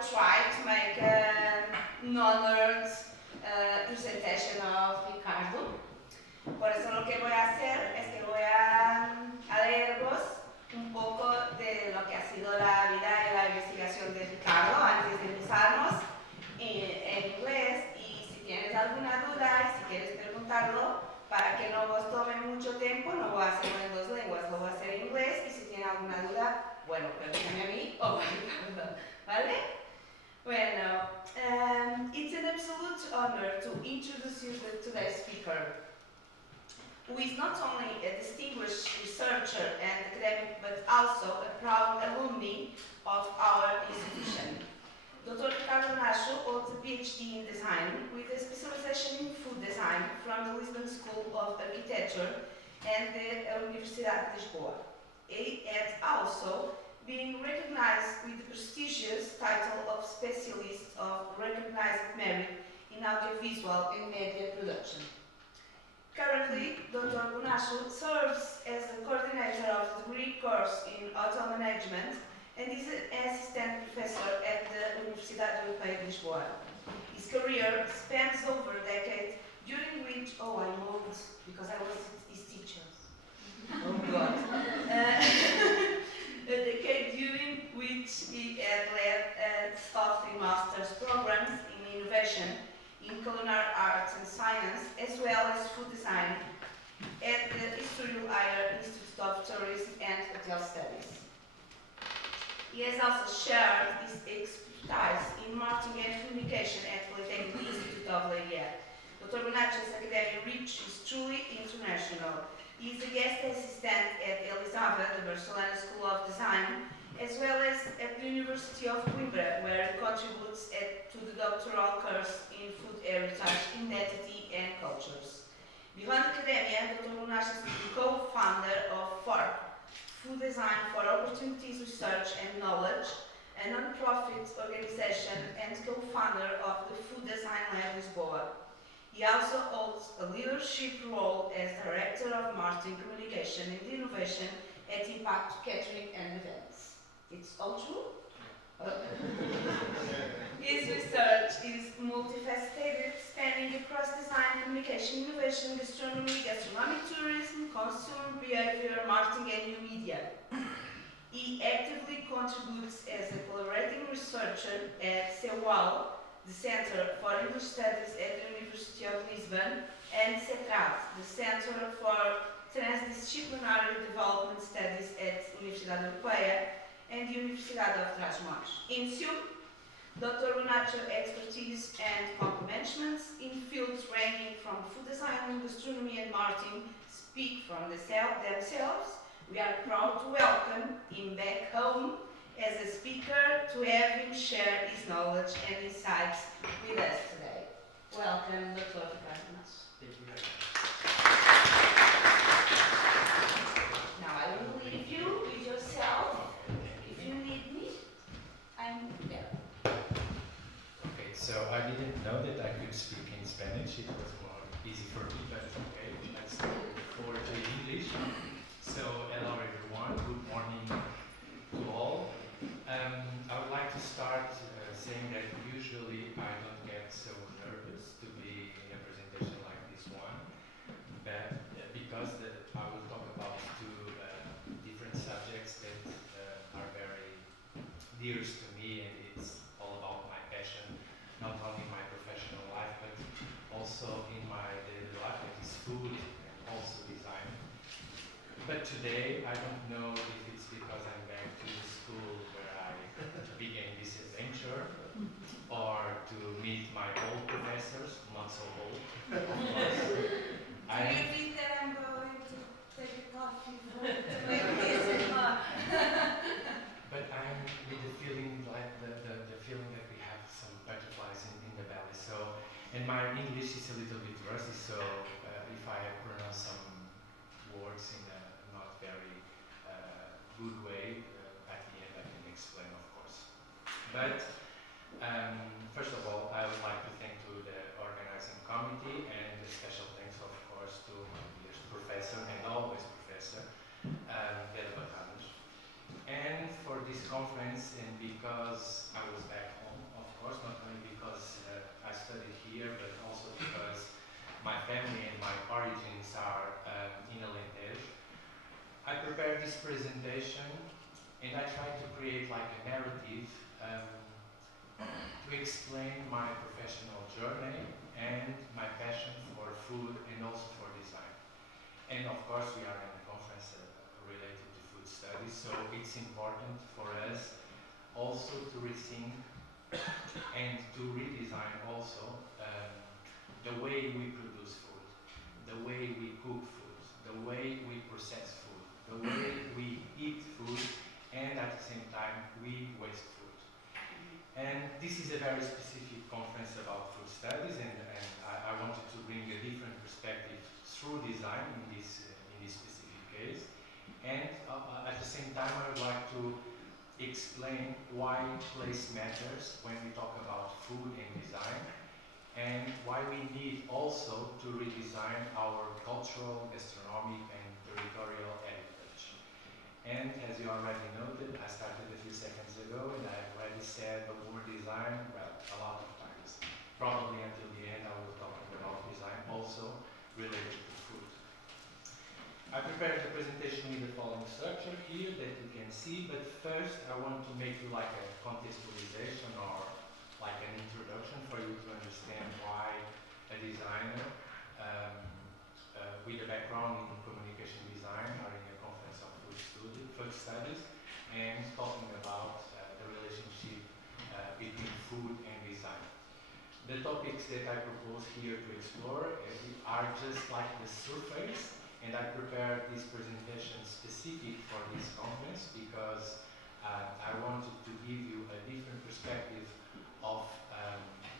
will try to make an honored presentation of Ricardo. Por eso lo que voy a hacer es que voy a leeros un poco de lo que ha sido la vida y la investigación de Ricardo antes de empezarnos en inglés, y si tienes alguna duda y si quieres preguntarlo, para que no os tome mucho tiempo, no voy a hacerlo en dos lenguas, lo voy a hacer en inglés, y si tiene alguna duda, bueno, pregúntame a mí o a Ricardo, ¿vale? Bueno, it's an absolute honor to introduce you to today's speaker, who is not only a distinguished researcher and academic, but also a proud alumni of our institution. Dr. Ricardo Bonacho holds a PhD in design with a specialization in food design from the Lisbon School of Architecture and the Universidade de Lisboa. He has also been recognized with the prestigious title of Specialist of Recognized Merit in Audiovisual and Media Production. Currently, Dr. Bonacho serves as the coordinator of the degree course in Hotel Management and is an assistant professor at the Universidade Europeia of Lisbon. His career spans over a decade, during which, I moved because I was his teacher. Oh God. A decade during which he had led staff in master's programs in innovation, in culinary arts and science, as well as food design at the Estoril Higher Institute of Tourism and Hotel Studies. He has also shared his expertise in marketing and communication at Polytechnic Institute of Leiria. Dr. Bonacho's academic reach is truly international. He is a guest assistant at ELISAVA, the Barcelona School of Design, as well as at the University of Coimbra, where he contributes to the doctoral course in food heritage, identity and cultures. Beyond academia, Dr. Bonacho is the co-founder of FORK, Food Design for Opportunities Research and Knowledge, a non-profit organization and co-founder of the Food Design Lab Lisboa. He also holds a leadership role as Director of Marketing, Communication and Innovation at Imppacto, Catering Events. It's all true? His research is multifaceted, spanning across design, communication, innovation, gastronomy, gastronomic tourism, consumer behavior, marketing and new media. He actively contributes as a collaborating researcher at CEAUL, the Center for English Studies at the University of Lisbon, and CETRAD, the Center for Tansdisciplinary Development Studies at Universidade Europeia and the Universidade of Trás-os-Montes. In sum, Dr. Bonacho's expertise and accomplishments in fields ranging from food design, gastronomy and marketing speak from themselves. We are proud to welcome him back home as a speaker, to have him share his knowledge and insights with us today. Welcome, Dr. Ricardo Bonacho. Thank you very much. Now I will leave you with yourself. If you need me, I'm there. Okay, so I didn't know that I could speak in Spanish. It was more easy for me, but okay, let's go forward to English. So, hello everyone, good morning to all. I would like to start saying that usually I don't get so nervous to be in a presentation like this one, but because I will talk about two different subjects that are very dear to me, and it's all about my passion, not only in my professional life, but also in my daily life, that is food and also design. But today, I don't know if it's because I'm back to the school where I began this adventure, or to meet my old professors, not so old, of course. Do you think that I'm going to take a coffee to make this more? But I'm with the feeling, like the feeling that we have some butterflies in the belly. So, and my English is a little bit rusty, so if I pronounce some words in a not very good way, at the end I can explain, of course. But first of all, I would like to thank to the organizing committee, and a special thanks, of course, to my dear professor and always professor, Pedro Barradas. And for this conference, and because I was back home, prepared this presentation and I tried to create like a narrative to explain my professional journey and my passion for food and also for design. And of course we are in a conference related to food studies, so it's important for us also to rethink and to redesign also the way we produce food, the way we cook food, the way we process food, the way we eat food, and at the same time we waste food. And this is a very specific conference about food studies, and I wanted to bring a different perspective through design in this specific case. And at the same time I would like to explain why place matters when we talk about food and design, and why we need also to redesign our cultural, gastronomic and territorial heritage. And as you already noted, I started a few seconds ago and I've already said the word design, well, a lot of times. Probably until the end I will talk about design also related to food. I prepared the presentation with the following structure here that you can see, but first I want to make you like a contextualization or like an introduction for you to understand why a designer with a background in communication design are in a conference of food studies and talking about the relationship between food and design. The topics that I propose here to explore are just like the surface, and I prepared this presentation specific for this conference because I wanted to give you a different perspective of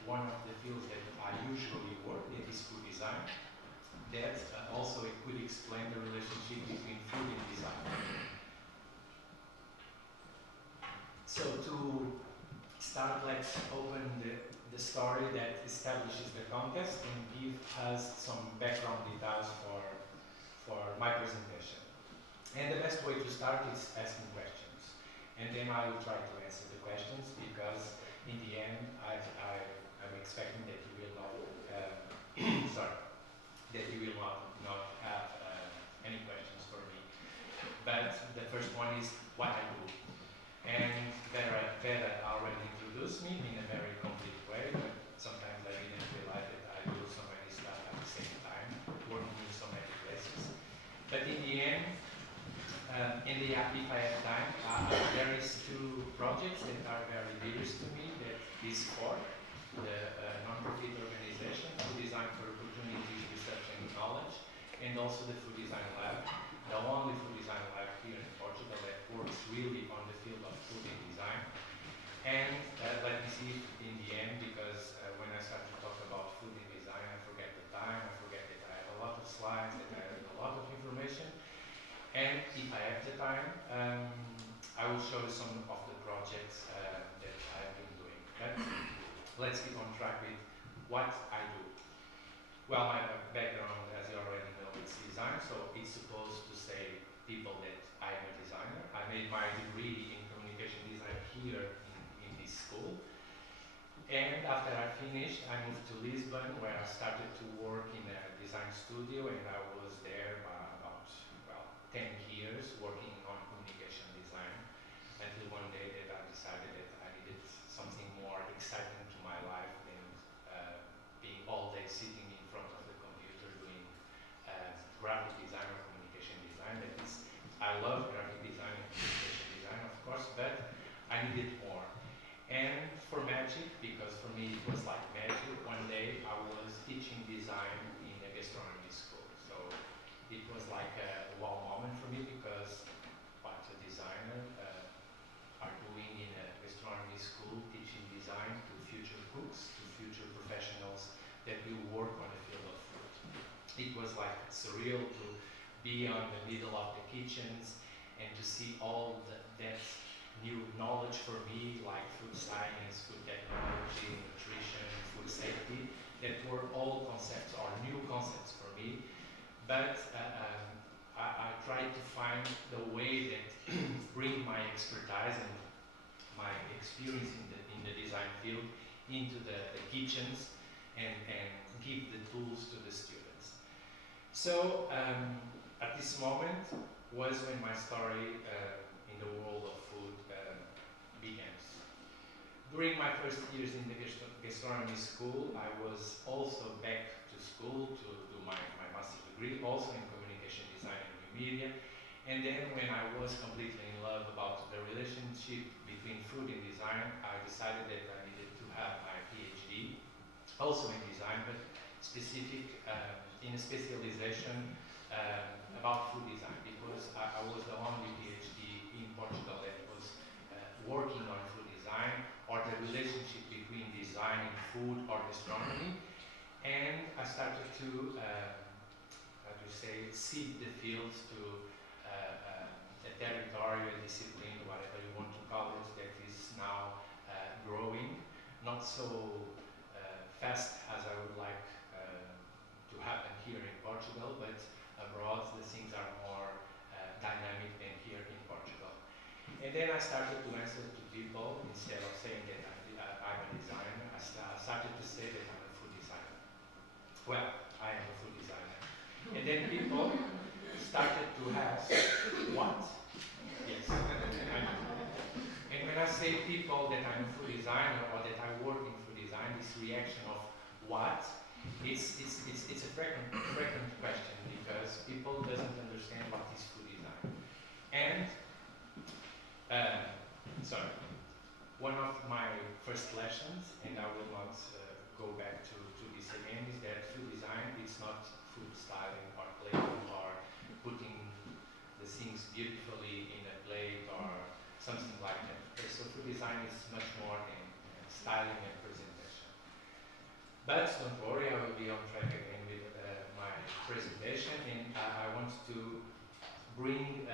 one of the fields that I usually work, that is food design, that also it could explain the relationship between food and design. So to start, let's open the story that establishes the context and give us some background details for my presentation. And the best way to start is asking questions. And then I will try to answer the questions because in the end I'm expecting that you will not that you will not have any questions for me. But the first one is what I do. And Vera already introduced me in a very complete way, but sometimes I didn't realize that I do so many stuff at the same time, working in so many places. But in the end, if I have time, there is two projects that are very dearest to me. That is for the non-profit organization, Food Design for Opportunities, Research and Knowledge, and also the Food Design Lab, the only food design lab here in Portugal that works really on the field of food and design. And let me see in the end, because when I start to talk about food and design, I forget the time, I forget that I have a lot of slides, that I have a lot of information. And if I have the time, I will show you some of the projects that I've been doing. But let's keep on track with what I do. Well, my background, as you already know, is design, so it's supposed to say people that I'm a designer. I made my degree in communication design here in this school. And after I finished, I moved to Lisbon, where I started to work in a design studio, and I was there about 10 years working on communication design, until one day that I decided that I needed something more exciting to my life than being all day sitting in front of the computer doing graphic design or communication design. That is, I love graphic design and communication design, of course, but I needed more. And for magic, because for me it was like magic, one day I was teaching design in a gastronomy school. So it was like a wow moment for me, because what a designer are doing in a gastronomy school, teaching design to future cooks, to future professionals that will work on the field of food. It was like surreal to be on the middle of the kitchens and to see all that new knowledge for me, like food science, food technology, nutrition, food safety, that were all concepts or new concepts for me. But I tried to find the way that bring my expertise and my experience in the design field into the kitchens and give the tools to the students. So at this moment, was when my story in the world of food began. During my first years in the gastronomy school, I was also back to school to do my master's degree, also in communication design and new media. And then when I was completely in love about the relationship between food and design, I decided that I needed to have my PhD, also in design, but specific in a specialization about food design, because I was the only PhD in Portugal that was working on food design, or the relationship between design and food or gastronomy. And I started to, seed the fields to a territory, a discipline, whatever you want to call it, that is now growing, not so fast as I would like to happen here in Portugal, but abroad the things are more dynamic than here in Portugal. And then I started to answer to people, instead of saying that I'm a designer, I started to say that I'm a food designer. Well, I am a food designer. And then people started to ask, what? Yes, I know. And when I say people that I'm a food designer or that I work in food design, this reaction of what, it's a frequent question, because people doesn't understand what is food design. And one of my first lessons, and I will not go back to this again, is that food design, it's not food styling or plating or putting the things beautifully in a plate or something like that. Okay, so food design is much more than styling and presentation. But don't worry, I will be on track again with my presentation, and I want to bring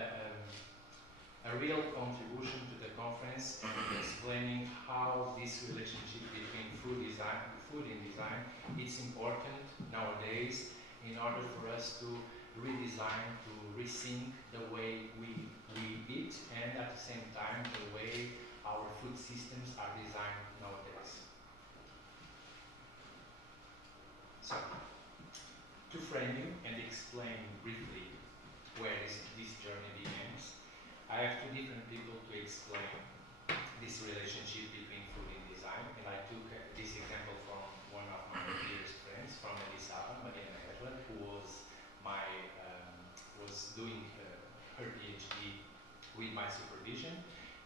a real contribution to the conference and explaining how this relationship between food and design is important nowadays in order for us to redesign, to rethink the way we eat, and at the same time the way our food systems are designed nowadays. So, to frame you and explain briefly where this journey begins, I have two different people to explain this relationship between food and design, and I took this example from one of my dearest friends from ELISAVA, who was doing her PhD with my supervision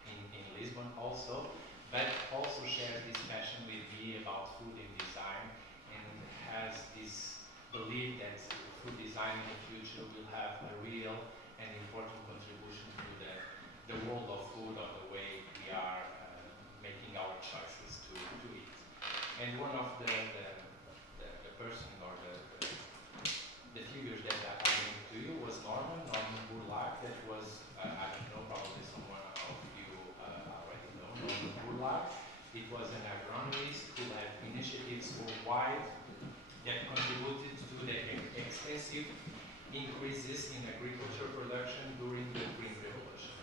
in Lisbon also, but also shares this passion with me about food and design, and has this belief that food design in the future will have a real and important contribution to the world of food, or the way we are making our choices to eat. And one of the person or the figures that I named to you was Norman Burlaak. That was, I don't know, probably someone of you already know Norman Burlaak. It was an agronomist who had initiatives worldwide that contributed to the extensive increases in agriculture production during the Green Revolution.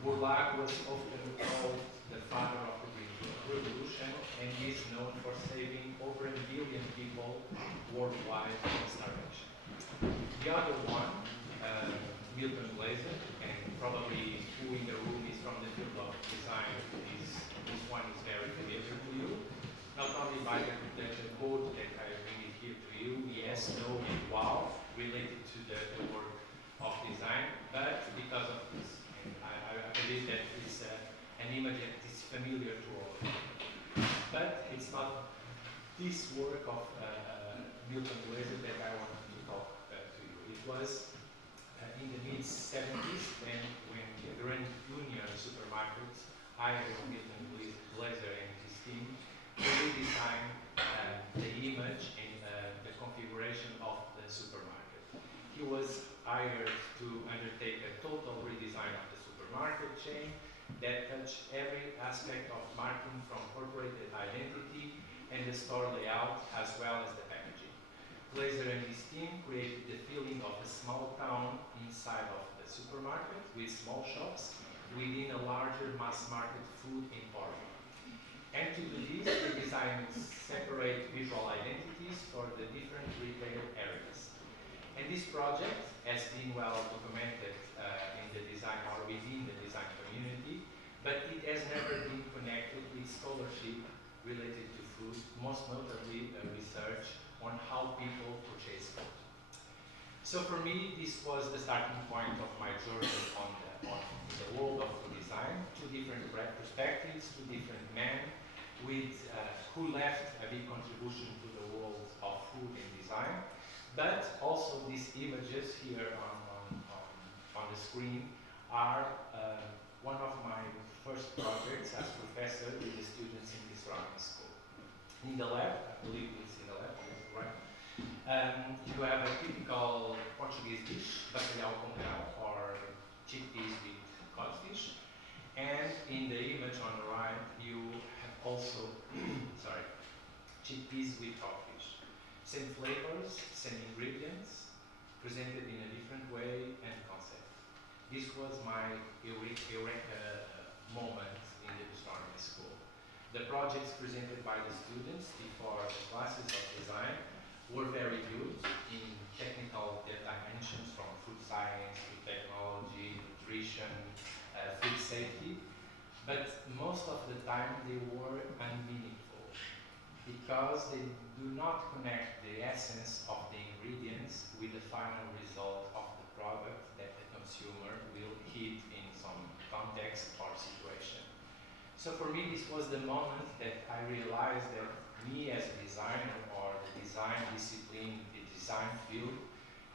Burlaak was often called the father of the Green Revolution, and he is known for saving over 1 billion people worldwide from starvation. The other one, Milton Glaser, and probably who in the room is from the field of design, this one is very familiar to you, not only by the quote that I bring it here to you, yes, no, and wow, related to the work of design, but because of this. And I believe that it's an image that is familiar to all of you. But it's not this work of Milton Glaser that I wanted to talk to you. It was in the mid-70s when the Grand Union supermarkets hired Milton Glaser and his team to redesign the image and the configuration of the supermarket. He was hired to undertake a total redesign of the supermarket chain that touched every aspect of marketing, from corporate identity and the store layout, as well as the packaging. Glaser and his team created the feeling of a small town inside of the supermarket, with small shops within a larger mass market food emporium. And to do this, they designed separate visual identities for the different retail areas. And this project has been well documented but it has never been connected with scholarship related to food, most notably research on how people purchase food. So for me, this was the starting point of my journey on the world of food design. Two different perspectives, two different men with who left a big contribution to the world of food and design. But also these images here on the screen are one of my first projects as professor with the students in this Gastronomic school. In the lab, I believe it's in the lab, right? You have a typical Portuguese dish, bacalhau com grão, or chickpeas with codfish. And in the image on the right, you have also, sorry, chickpeas with codfish. Same flavors, same ingredients, presented in a different way and concept. This was my eureka moment in the gastronomy school. The projects presented by the students before the classes of design were very good in technical dimensions, from food science to technology, nutrition, food safety, but most of the time they were unmeaningful because they do not connect the essence of the ingredients with the final result of the product that the consumer will eat in some context or situation. So for me, this was the moment that I realized that me as a designer, or the design discipline, the design field,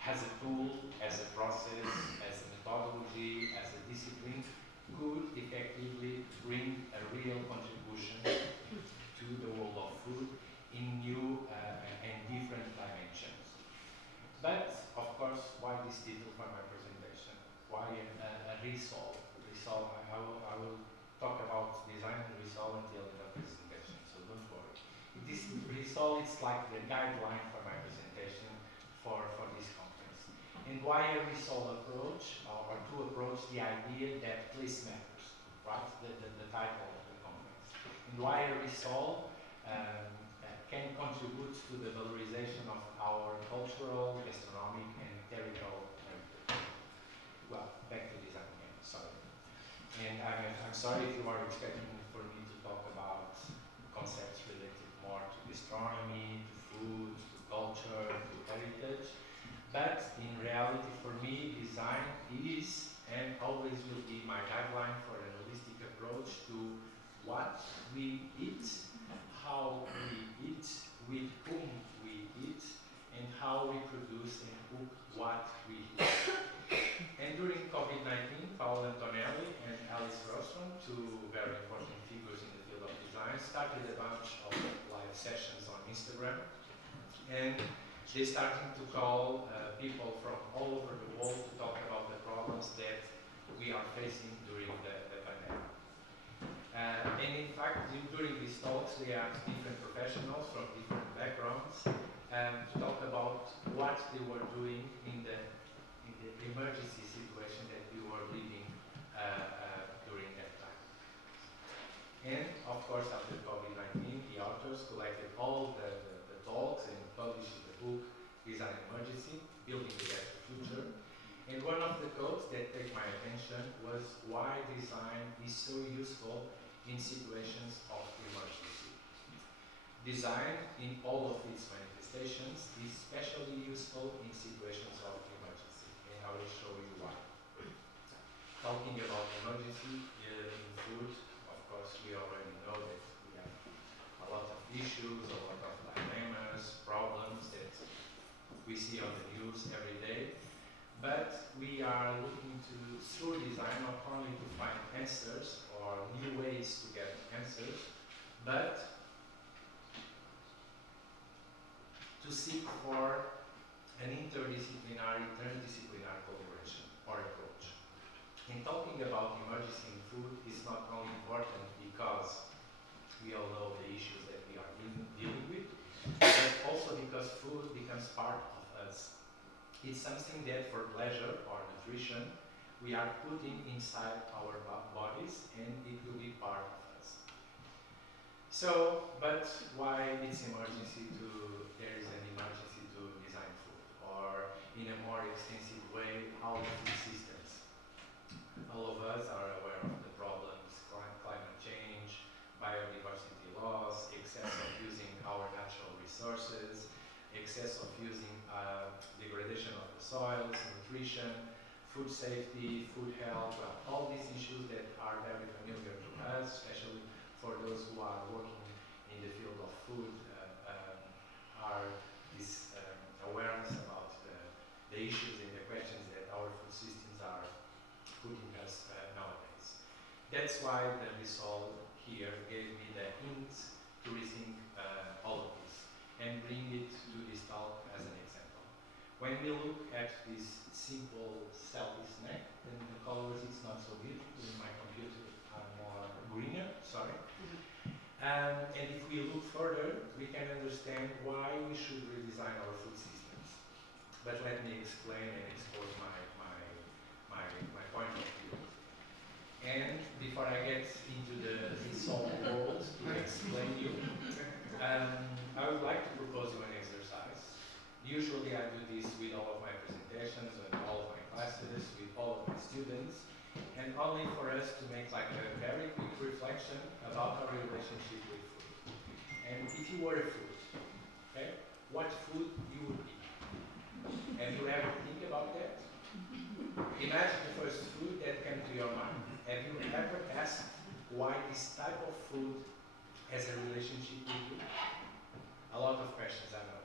as a tool, as a process, as a methodology, as a discipline, could effectively bring a real contribution to the world of food in new and different dimensions. But, of course, why this title for my presentation? Why a Rissol? Rissol, I will talk about design and Rissol until the presentation, so don't worry. This Rissol is like the guideline for my presentation for this conference. And why a Rissol approach, or to approach the idea that place matters, right? The title of the conference. And why a Rissol can contribute to the valorization of our cultural, gastronomic, and territorial heritage. Well, back to design again, sorry. And I'm sorry if you are expecting for me to talk about concepts related more to gastronomy, to food, to culture, to heritage. But in reality, for me, design is and always will be my guideline for a holistic approach to what we eat, how we eat, with whom we eat, and how we produce and cook what we eat. And during COVID-19, Paolo Antonelli and Alice Rostrom, two very important figures in the field of design, started a bunch of live sessions on Instagram. And they started to call people from all over the world to talk about the problems that we are facing during the pandemic. And in fact, during these talks, we asked different professionals from different backgrounds to talk about what they were doing in the emergency situation that we were living during that time. And of course, after COVID-19, the authors collected all the talks and published the book Design Emergency, Building the Better Future. And one of the quotes that take my attention was why design is so useful in situations of emergency. Design, in all of its manifestations, is especially useful in situations of emergency. And I will show you why. Talking about emergency in food, of course, we already know that we have a lot of issues, a lot of dilemmas, problems that we see on the news every day. But we are looking to, through design, not only to find answers or new ways to get answers, but to seek for an interdisciplinary, transdisciplinary collaboration or approach. And talking about emergency in food is not only important because we all know the issues that we are dealing with, but also because food becomes part of us. It's something that for pleasure or nutrition, we are putting inside our bodies, and it will be part of us. So, but why it's emergency there is an emergency to design food, or in a more extensive way, all the food systems. All of us are aware of the problems biodiversity loss, excess of using our natural resources, excess of using degradation of the soils, nutrition, food safety, food health, all these issues that are very familiar to us, especially for those who are working in the field of food, are this awareness about the issues and the questions that our food systems are putting us nowadays. That's why the Rissol here gave me the hint to rethink all of this and bring it to this talk as an example. When we look at this simple salty snack, then the colors it's not so beautiful. In my computer are more greener, sorry. And if we look further, we can understand why we should redesign our food systems. But let me explain and expose my point of view. And before I get into the Rissol world to explain you, I would like to propose you an exercise. Usually I do this with all of my presentations and all of my classes, with all of my students, and only for us to make like a very quick reflection about our relationship with food. And if you were a food, okay, what food you would be? Have you ever think about that? Imagine the first food that came to your mind. Have you ever asked why this type of food has a relationship with you? A lot of questions, I know.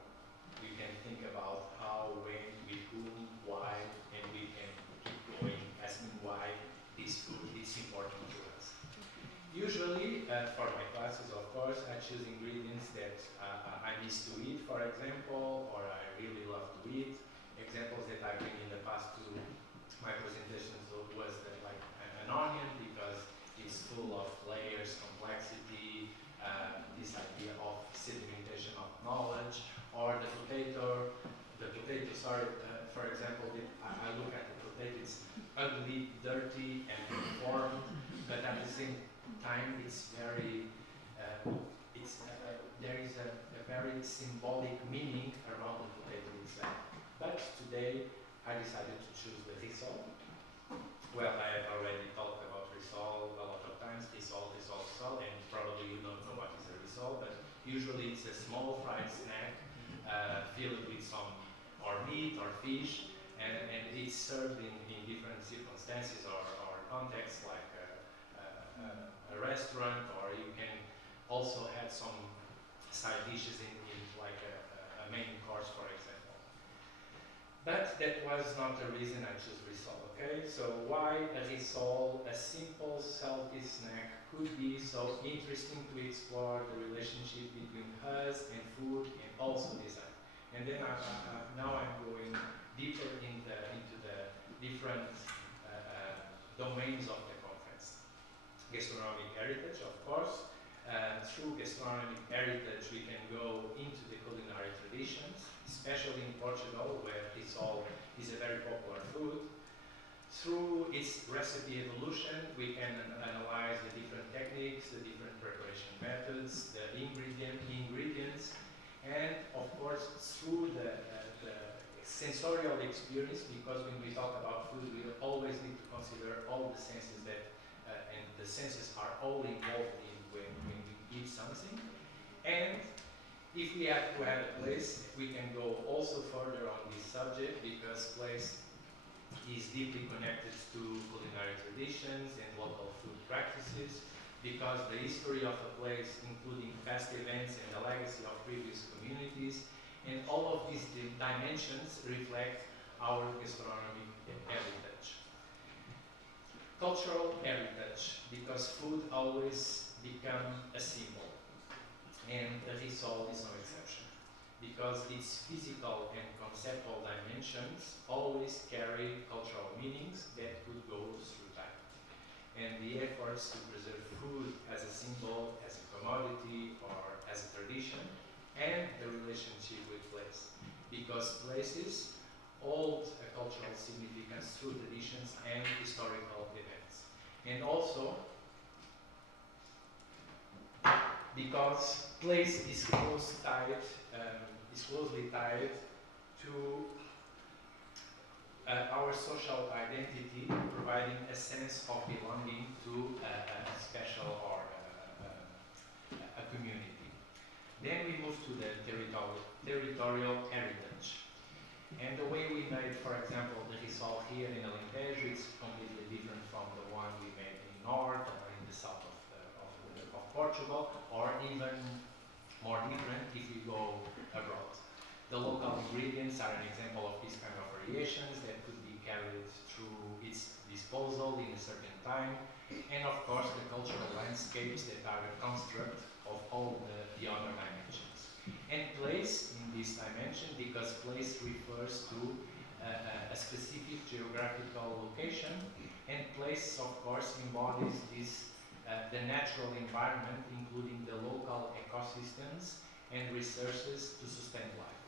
We can think about how, when, with whom, why, and we can keep going, asking why this food is important to us. Usually, for my classes, of course, I choose ingredients that I used to eat, for example, or I really love to eat. Examples that I bring in the past to my presentations was that, like an onion, because it's full of layers, complexity, this idea of sedimentation of knowledge, or the potato, for example, I look at the potato, it's ugly, dirty, and deformed, but at the same time, it's very, there is a very symbolic meaning around the potato itself. But today, I decided to choose the Rissol. Well, I have already talked about Rissol a lot of times, Rissol, and probably you don't know what is a Rissol, but usually it's a small fried snack filled with some or meat or fish, and it's served in different circumstances or contexts, like a restaurant, or you can also have some side dishes in like a main course, for example. But that was not the reason I chose Rissol, okay? So why a Rissol, a simple salty snack, could be so interesting to explore the relationship between us and food and also design. And then now I'm going deeper into the different domains of the conference. Gastronomic heritage, of course. Through gastronomic heritage, we can go into the culinary traditions, especially in Portugal, where Rissol is a very popular food. Through its recipe evolution, we can analyze the different techniques, the different preparation methods, the ingredients, and of course, through the sensorial experience, because when we talk about food, we always need to consider all the senses that, and the senses are all involved in when we eat something. And if we have to have a place, we can go also further on this subject, because place is deeply connected to culinary traditions and local food practices, because the history of a place, including past events and the legacy of previous communities, and all of these dimensions reflect our gastronomic heritage. Cultural heritage, because food always becomes a symbol, and the Rissol is no exception, because its physical and conceptual dimensions always carry cultural meanings that could go through time. And the efforts to preserve food as a symbol, as a commodity, or as a tradition, and the relationship with place, because places hold a cultural significance through traditions and historical events. And also, because place is closely tied to our social identity, providing a sense of belonging to a special or move to the territorial heritage. And the way we made, for example, the Rissol here in Alentejo, it's completely different from the one we made in north or in the south of Portugal, or even more different if we go abroad. The local ingredients are an example of this kind of variations that could be carried through its disposal in a certain time, and of course the cultural landscapes that are a construct of all the other dimensions. And place in this dimension, because place refers to a specific geographical location, and place of course embodies this the natural environment, including the local ecosystems and resources to sustain life.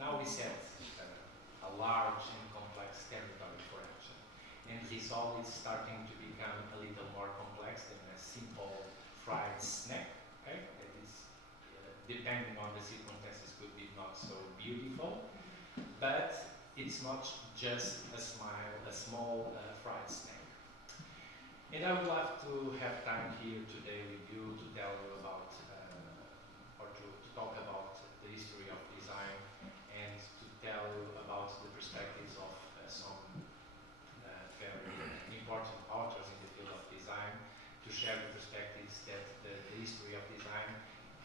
Now we set a large and complex territory for action, and Rissol is starting to become a little more complex than a simple fried snack. Okay, that is, depending on the circumstances, could be not so beautiful, but it's not just a small fried snack. And I would love to have time here today with you to tell you about, or to talk about the history of design, and to tell you about the perspectives of some very important authors in the field of design, to share the perspectives that the history of design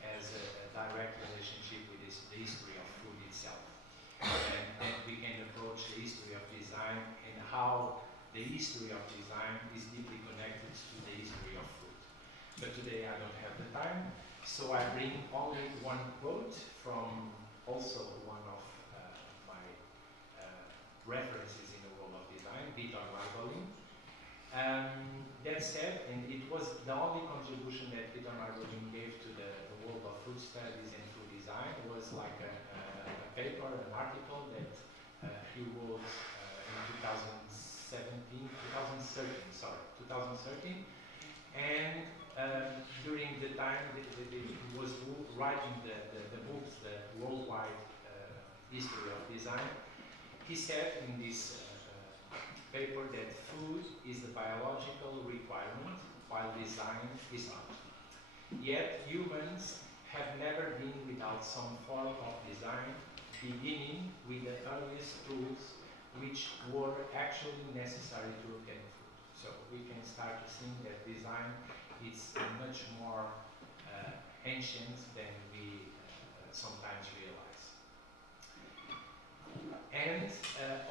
has a direct relationship with the history of food itself. And that we can approach the history of design and how the history of design is deeply connected to the history of food. But today I don't have the time, so I bring only one quote from also one of my references in the world of design, Vítor Margolin. That said, and it was the only contribution that Vítor Margolin gave to the world of food studies and food design, was like a paper, an article that he wrote in 2013, and during the time that he was writing the books, the worldwide history of design, he said in this paper that food is the biological requirement, while design is not. Yet humans have never been without some form of design, beginning with the earliest tools which were actually necessary to obtain food. So we can start to see that design is much more ancient than we sometimes realize. And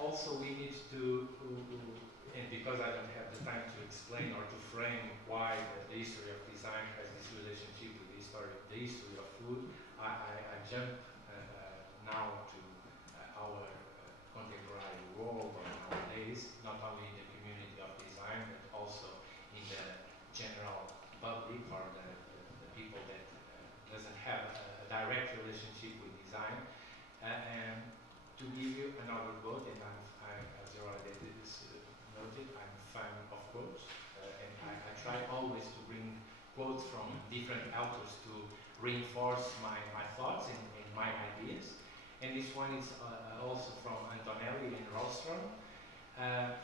also we need to, and because I don't have the time to explain or to frame why the history of design has this relationship with the history of food, I jump now to our contemporary world or nowadays, not only in the community of design, but also in the general public or the people that doesn't have a direct relationship with design. And to give you another quote, and as you already noted, I'm a fan of quotes, and I try always to bring quotes from different authors to reinforce my thoughts and my ideas. And this one is also from Antonelli and Rostrom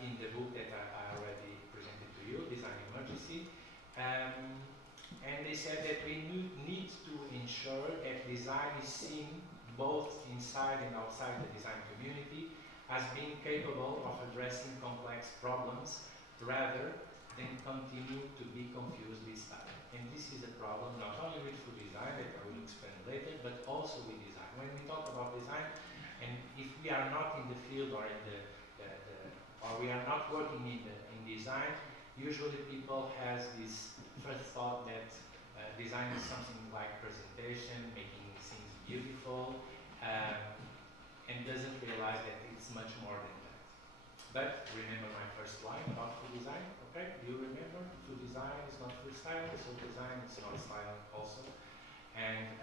in the book that I already presented to you, Design Emergency. And they said that we need to ensure that design is seen both inside and outside the design community as being capable of addressing complex problems rather than continue to be confused with style. And this is a problem not only with food design, that I will explain later, but also with design. When we talk about design, and if we are not in the field or in or we are not working in design, usually people has this first thought that design is something like presentation, making things beautiful, and doesn't realize that it's much more than that. But remember my first line about food design, okay? Do you remember? Food design is not food style, so design is not style also. And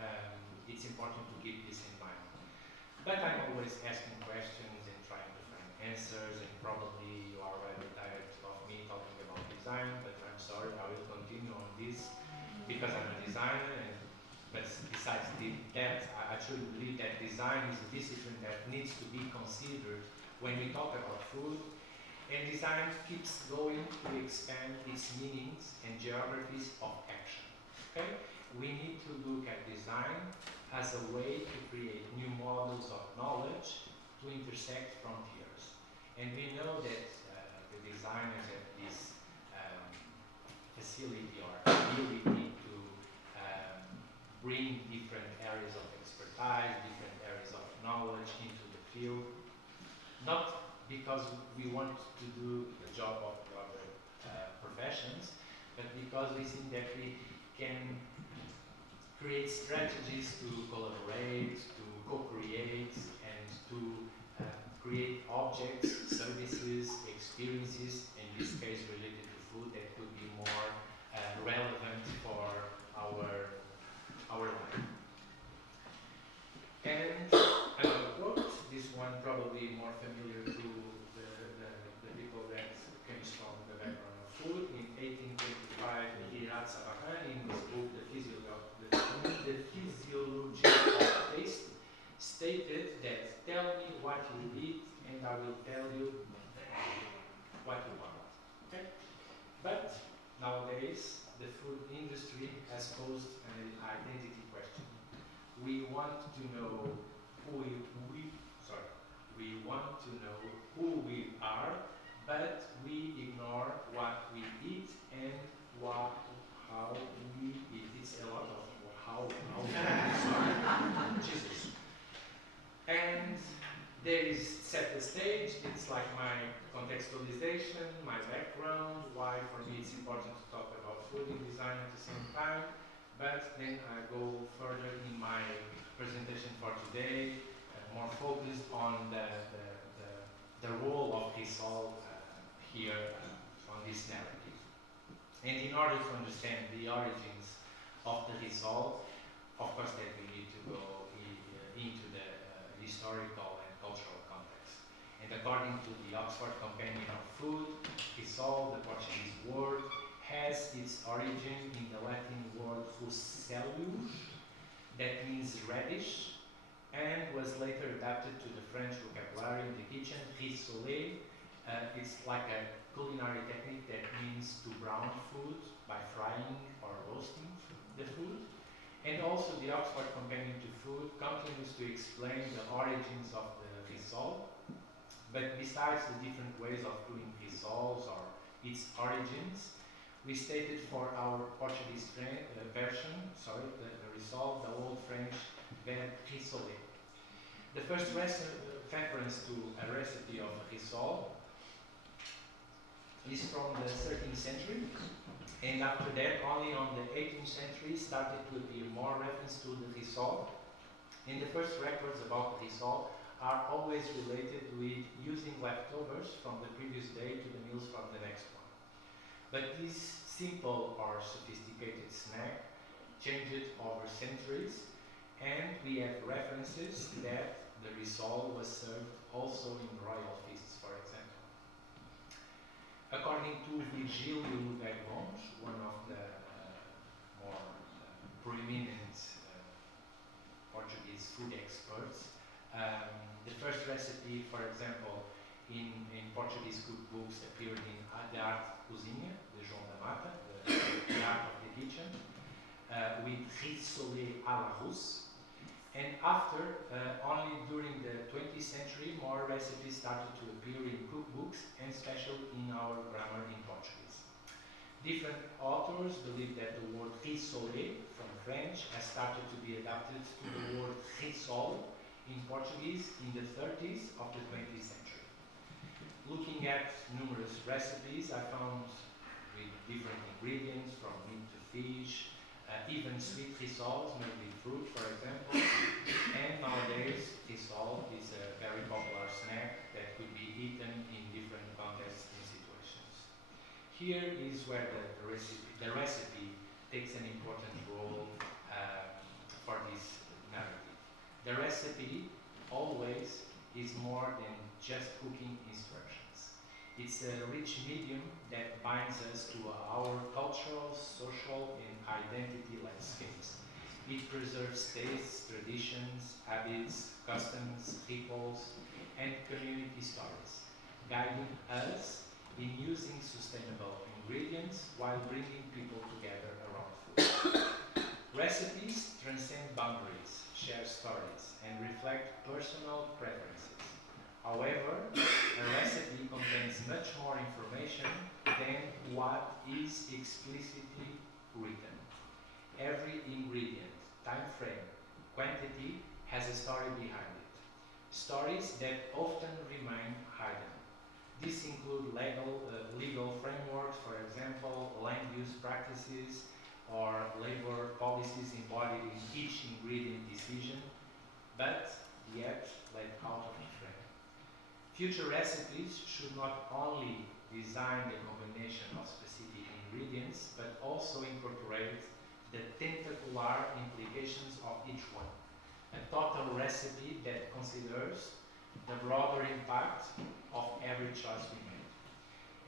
it's important to keep this in mind. But I'm always asking questions and trying to find answers, and probably you are already tired of me talking about design, but I'm sorry, I will continue on this because I'm a designer, but besides that, I truly believe that design is a discipline that needs to be considered when we talk about food, and design keeps going to expand its meanings and geographies of action. Okay? We need to look at design as a way to create new models of knowledge to intersect frontiers. And we know that the designers have this facility or ability to bring different areas of expertise, different areas of knowledge into the field, not because we want to do the job of the other professions, but because we think that we can create strategies to collaborate, to co-create, and to create objects, services, experiences, in this case related to food, that could be more relevant for our life. And another quote, this one probably more familiar to the people that comes from the background of food. In 1825, ELISAVA, in his book The Physiology of Taste, stated that tell me what you eat and I will tell you what you want. Okay? But nowadays, the food industry has posed an identity question. We want to know we want to know who we are, but we ignore what we eat and how we eat. It's a lot of how Jesus. And there is set the stage. It's like my contextualization, my background, why for me it's important to talk about food and design at the same time. But then I go further in my presentation for today, more focused on the role of Rissol here on this narrative. And in order to understand the origins of the Rissol, of course that we need to go into the historical and cultural context. And according to the Oxford Companion of Food, Rissol, the Portuguese word, has its origin in the Latin word Rissol, that means radish, and was later adapted to the French vocabulary in the kitchen. Rissoler, it's like a culinary technique that means to brown food by frying or roasting the food. And also the Oxford Companion to Food continues to explain the origins of the Rissol. But besides the different ways of doing rissoles or its origins, we stated for our Portuguese version, the Rissol, the Old French verb rissoler. The first reference to a recipe of Rissol is from the 13th century, and after that, only on the 18th century, started to appear more reference to the Rissol. And the first records about Rissol are always related with using leftovers from the previous day to the meals from the next one. But this simple or sophisticated snack changed over centuries, and we have references that the Rissol was served also in royal feasts, for example. According to Virgílio Vergons, one of the more preeminent Portuguese food experts, the first recipe, for example, in Portuguese cookbooks appeared in The Arte Cozinha, de João da Mata, the art of the kitchen, with rissoler à la Russe. And after, only during the 20th century, more recipes started to appear in cookbooks, and especially in our grammar in Portuguese. Different authors believe that the word rissoler from French has started to be adapted to the word rissol in Portuguese in the 30s of the 20th century. Looking at numerous recipes, I found with different ingredients from meat to fish, even sweet rissoles made with fruit, for example. And nowadays, rissol is a very popular snack that could be eaten in different contexts and situations. Here is where the recipe takes an important role for this narrative. The recipe always is more than just cooking instructions. It's a rich medium that binds us to our cultural, social, and identity landscapes. It preserves tastes, traditions, habits, customs, rituals, and community stories, guiding us in using sustainable ingredients while bringing people together around food. Recipes transcend boundaries, share stories and reflect personal preferences. However, a recipe contains much more information than what is explicitly written. Every ingredient, time frame, quantity has a story behind it. Stories that often remain hidden. These include legal frameworks, for example, land use practices, or labor policies embodied in each ingredient decision, but yet left out of the frame. Future recipes should not only design the combination of specific ingredients, but also incorporate the tentacular implications of each one. A total recipe that considers the broader impact of every choice we made.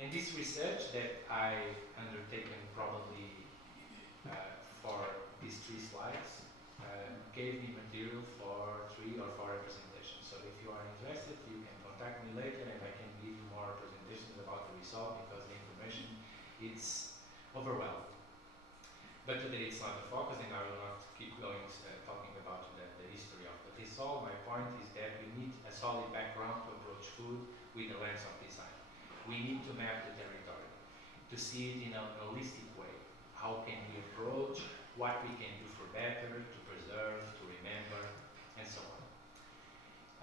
And this research that I undertaken probably for these 3 slides gave me material for 3 or 4 presentations. So if you are interested, you can contact me later and I can give you more presentations about the result because the information is overwhelming. But today it's not the focus and I will not keep going talking about the history of the Rissol. My point is that we need a solid background to approach food with the lens of design. We need to map the territory, to see it in a holistic way. How can we approach, what we can do for better, to preserve, to remember, and so on.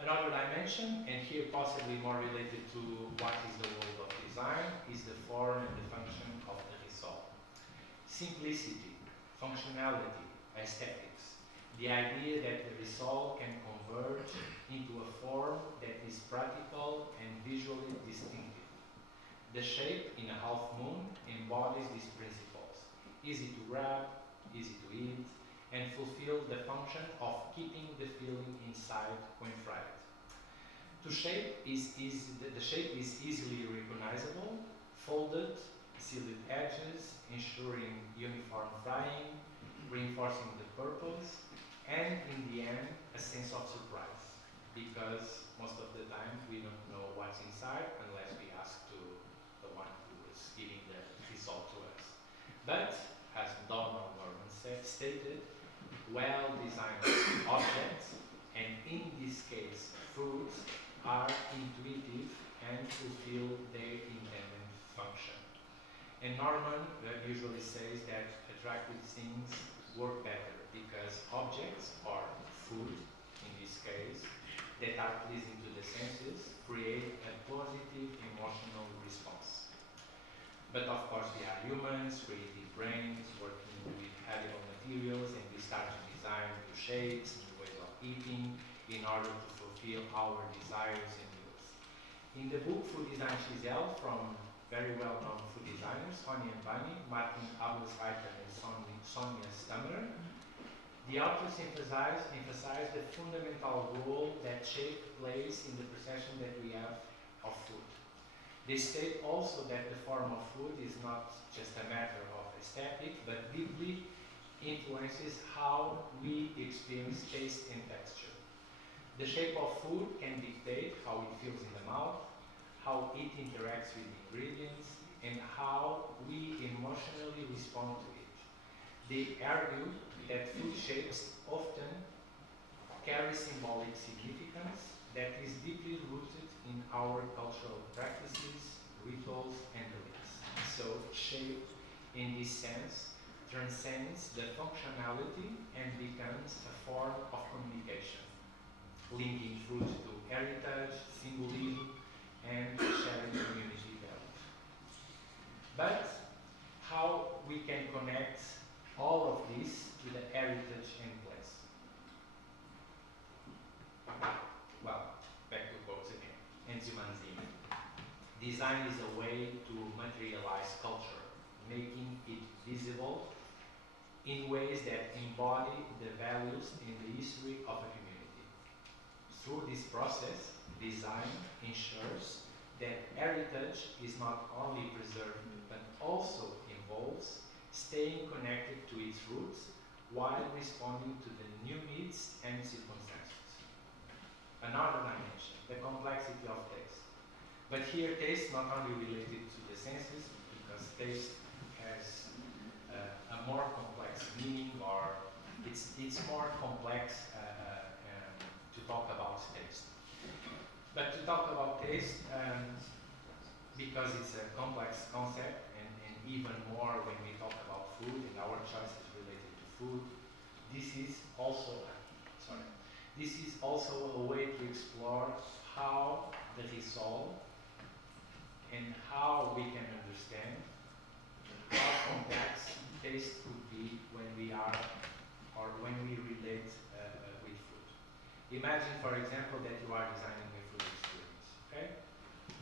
Another dimension, and here possibly more related to what is the world of design, is the form and the function of the Rissol. Simplicity, functionality, aesthetics. The idea that the Rissol can converge into a form that is practical and visually distinctive. The shape in a half moon embodies these principles. Easy to grab, easy to eat, and fulfill the function of keeping the filling inside when fried. The shape is easily recognizable, folded, sealed edges, ensuring uniform frying, reinforcing the purpose, and in the end, a sense of surprise, because most of the time we don't know what's inside unless we ask to the one who is giving the result to us. But, as Donald Norman stated, well-designed objects, and in this case, foods, are intuitive and fulfill their intended function. And Norman usually says that attractive things work better because objects, or food in this case, that are pleasing to the senses create a positive emotional response. But of course we are humans, creative brains, working with edible materials, and we start to design new shapes, new ways of eating in order to fulfill our desires and needs. In the book Food Design CEAUL from very well-known food designers, Honey and Bunny, Martin Abelsreiter and Sonia Stammerer, the authors emphasize the fundamental role that shape plays in the perception that we have of food. They state also that the form of food is not just a matter of aesthetic, but deeply influences how we experience taste and texture. The shape of food can dictate how it feels in the mouth, how it interacts with ingredients, and how we emotionally respond to it. They argue that food shapes often carry symbolic significance that is deeply rooted in our cultural practices, rituals, and beliefs. So shape, in this sense, transcends the functionality and becomes a form of communication, linking food to heritage, symbolism, and shared community values. But how we can connect all of this to the heritage and place? Well, back to quotes again. Enzio Manzini. Design is a way to materialize culture, making it visible in ways that embody the values and the history of a community. Through this process, design ensures that heritage is not only preserved, but also involves staying connected to its roots while responding to the new needs and circumstances. Another dimension, the complexity of taste. But here taste not only related to the senses, because taste has a more complex meaning or it's more complex to talk about taste. But to talk about taste, because it's a complex concept, and even more when we talk about food and our choices related to food, this is also a way to explore how the Rissol and how we can understand how complex taste could be when we are or when we relate with food. Imagine, for example, that you are designing a food experience, okay?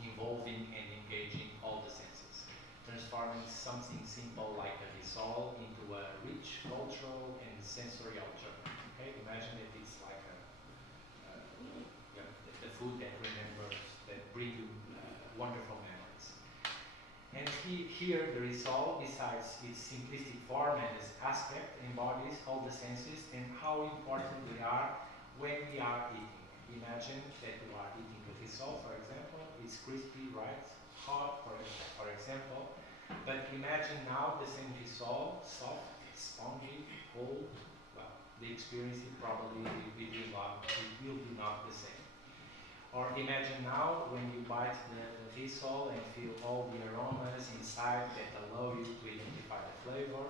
Involving and engaging all the senses, transforming something simple like a Rissol into a rich cultural and sensorial journey. Okay, imagine that it's like the food that remembers, that brings you wonderful memories. And here the Rissol, besides its simplistic form and its aspect, embodies all the senses and how important they are when we are eating. Imagine that you are eating a Rissol, for example. It's crispy, right? Hot, for example. But imagine now the same Rissol, soft, spongy, cold. Well, the experience probably will be not the same. Or imagine now when you bite the Rissol and feel all the aromas inside that allow you to identify the flavor.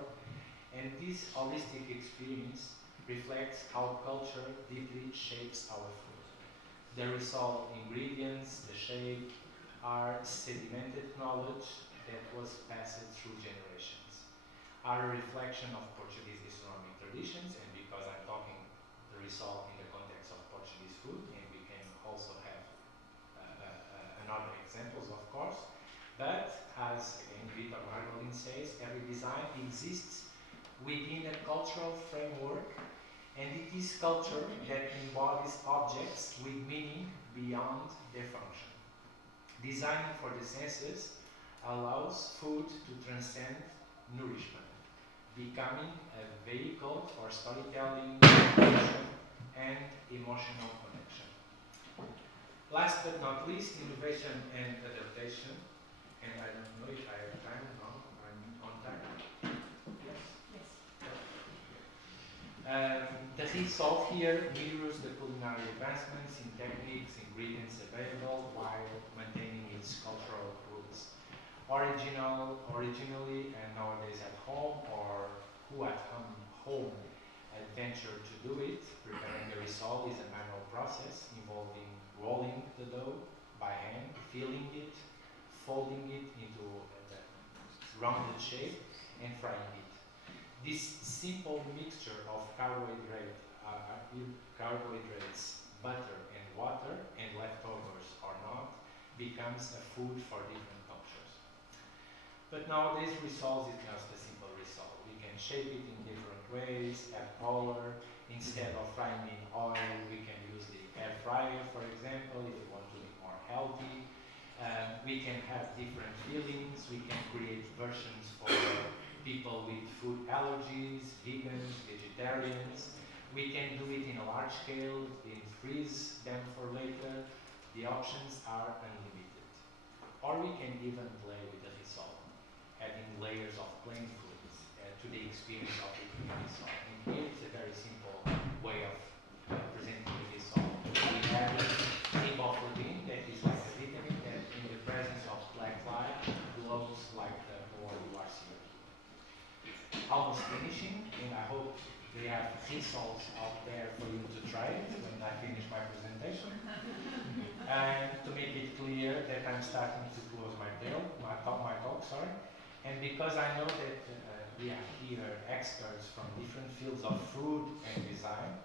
And this holistic experience reflects how culture deeply shapes our food. The Rissol ingredients, the shape, are sedimented knowledge that was passed through generations, are a reflection of Portuguese gastronomic traditions, and because I'm talking the Rissol in the context of Portuguese food, and we can also have another examples, of course, but as again Vitor Margolin says, every design exists within a cultural framework, and it is culture that embodies objects with meaning beyond their function. Designing for the senses allows food to transcend nourishment, becoming a vehicle for storytelling, education, and emotional connection. Last but not least, innovation and adaptation. And I don't know if I have time. No, I'm on time. Yes? Yes. The Rissol here mirrors the culinary advancements in techniques, ingredients available while maintaining its cultural roots. Originally and nowadays at home, or who at home adventure to do it, preparing the Rissol is a manual process involving rolling the dough by hand, filling it, folding it into a rounded shape, and frying it. This simple mixture of carbohydrates, butter and water, and leftovers or not, becomes a food for different cultures. But nowadays, Rissol is just a simple Rissol. We can shape it in different ways, add color. Instead of frying in oil, we can use the air fryer, for example, if you want to be more healthy. We can have different fillings. We can create versions for people with food allergies, vegans, vegetarians. We can do it in a large scale, and freeze them for later. The options are unlimited. Or we can even play with the Rissol, adding layers of plain foods to the experience of eating the Rissol. And here it's a very simple way of presenting the Rissol. We have riboflavin, that is like a vitamin that in the presence of black light glows like the one you are seeing here. Almost finishing, and I hope they have Rissols out there for you to try it when I finish my presentation. And to make it clear that I'm starting to close my talk, sorry. And because I know that we have here experts from different fields of food and design,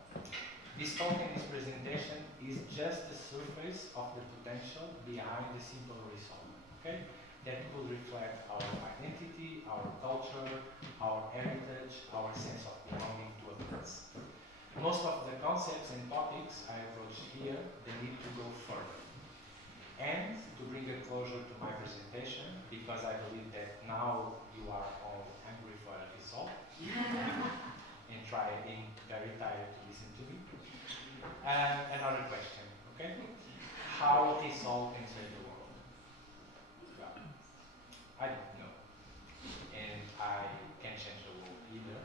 this talk and this presentation is just the surface of the potential behind the simple Rissol, okay? That could reflect our identity, our culture, our heritage, our sense of belonging to a place. Most of the concepts and topics I approach here, they need to go further. And to bring a closure to my presentation, because I believe that now you are all hungry for a Rissol and being very tired to listen to me. Another question, okay? How Rissol can save the world? Well, I don't know. And I can't change the world either,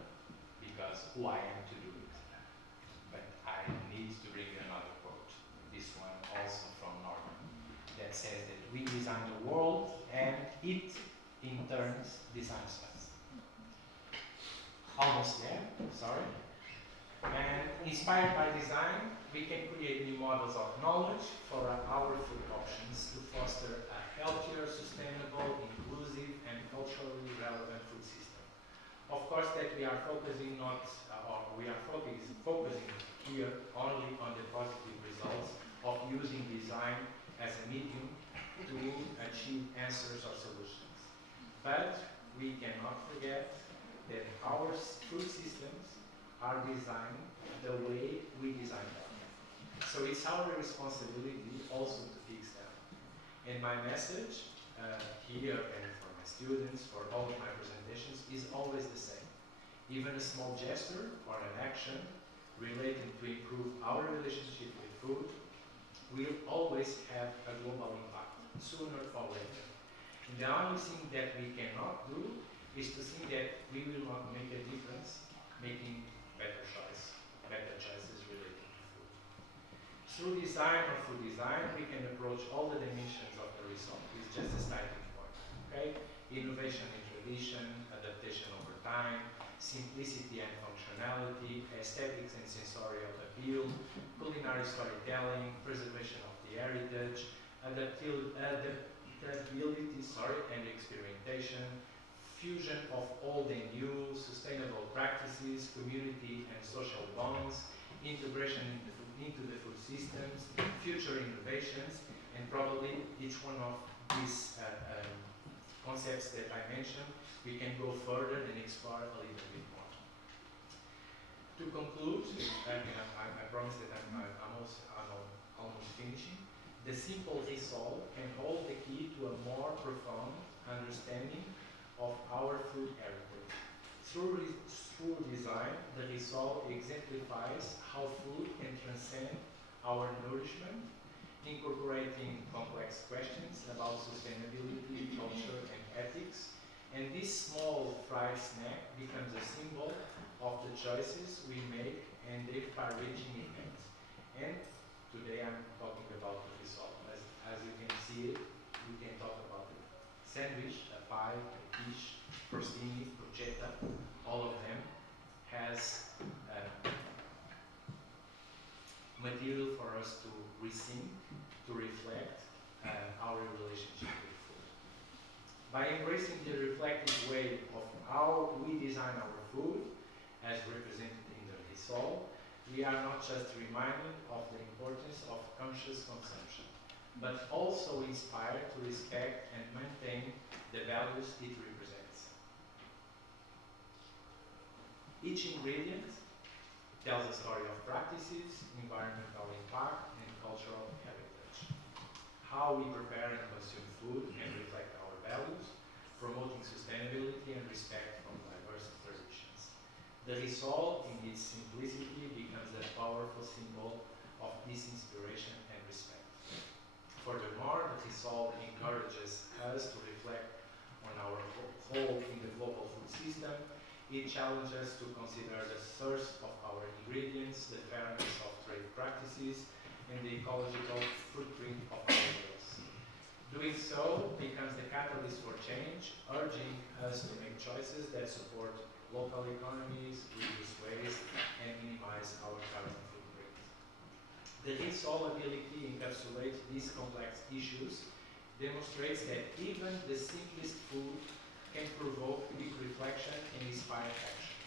because who I am to do it. design the world, and it in turn designs us. Almost there, sorry. And inspired by design, we can create new models of knowledge for our food options to foster a healthier, sustainable, inclusive, and culturally relevant food system. Of course, that we are focusing focusing here only on the positive results of using design as a medium to achieve answers or solutions. But we cannot forget that our food systems are designed the way we design them. So it's our responsibility also to fix them. And my message here and for my students, for all of my presentations, is always the same. Even a small gesture or an action relating to improve our relationship with food will always have a global impact, sooner or later. And the only thing that we cannot do is to think that we will not make a difference making better choices related to food. Through design or food design, we can approach all the dimensions of the result. It's just a starting point. Okay? Innovation and tradition, adaptation over time, simplicity and functionality, aesthetics and sensorial appeal, culinary storytelling, preservation of the heritage, adaptability and experimentation, fusion of old and new, sustainable practices, community and social bonds, integration into the food systems, future innovations, and probably each one of these concepts that I mentioned, we can go further and explore a little bit more. To conclude, I promise that I'm almost finishing. The simple Rissol can hold the key to a more profound understanding of our food heritage. Through design, the Rissol exemplifies how food can transcend our nourishment, incorporating complex questions about sustainability, culture, and ethics. And this small fried snack becomes a symbol of the choices we make and their far-reaching effects. And today I'm talking about the Rissol. As you can see it, we can talk about it. Sandwich, a pie, a quiche, crostini, bruschetta, all of them has material for us to rethink, to reflect our relationship with food. By embracing the reflective way of how we design our food, as represented in the Rissol, we are not just reminded of the importance of conscious consumption, but also inspired to respect and maintain the values it represents. Each ingredient tells a story of practices, environmental impact, and cultural heritage. How we prepare and consume food can reflect our values, promoting sustainability and respect from diverse traditions. The Rissol, in its simplicity, becomes a powerful symbol of this inspiration and respect. Furthermore, the Rissol encourages us to reflect on our role in the global food system. It challenges us to consider the source of our ingredients, the fairness of trade practices, and the ecological footprint of our meals. Doing so becomes the catalyst for change, urging us to make choices that support local economies, reduce waste, and minimize our carbon footprint. The Rissol ability to encapsulate these complex issues demonstrates that even the simplest food can provoke deep reflection and inspire action.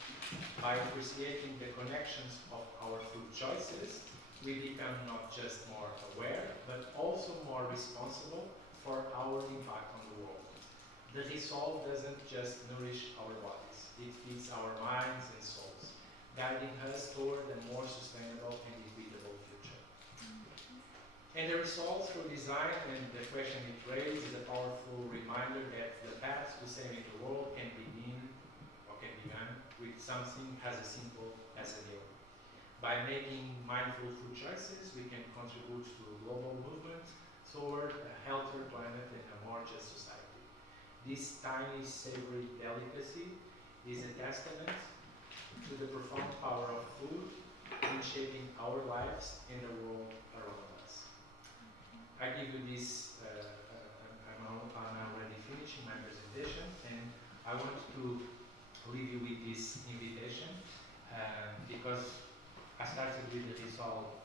By appreciating the connections of our food choices, we become not just more aware, but also more responsible for our impact on the world. The Rissol doesn't just nourish our bodies, it feeds our minds and souls, guiding us toward a more sustainable and equitable future. And the Rissol through design and the question it raises is a powerful reminder that the path to saving the world can begin with something as simple as a meal. By making mindful food choices, we can contribute to a global movement toward a healthier planet and a more just society. This tiny, savory delicacy is a testament to the profound power of food in shaping our lives and the world around us. I give you this, I'm already finishing my presentation, and I want to leave you with this invitation because I started with the Rissol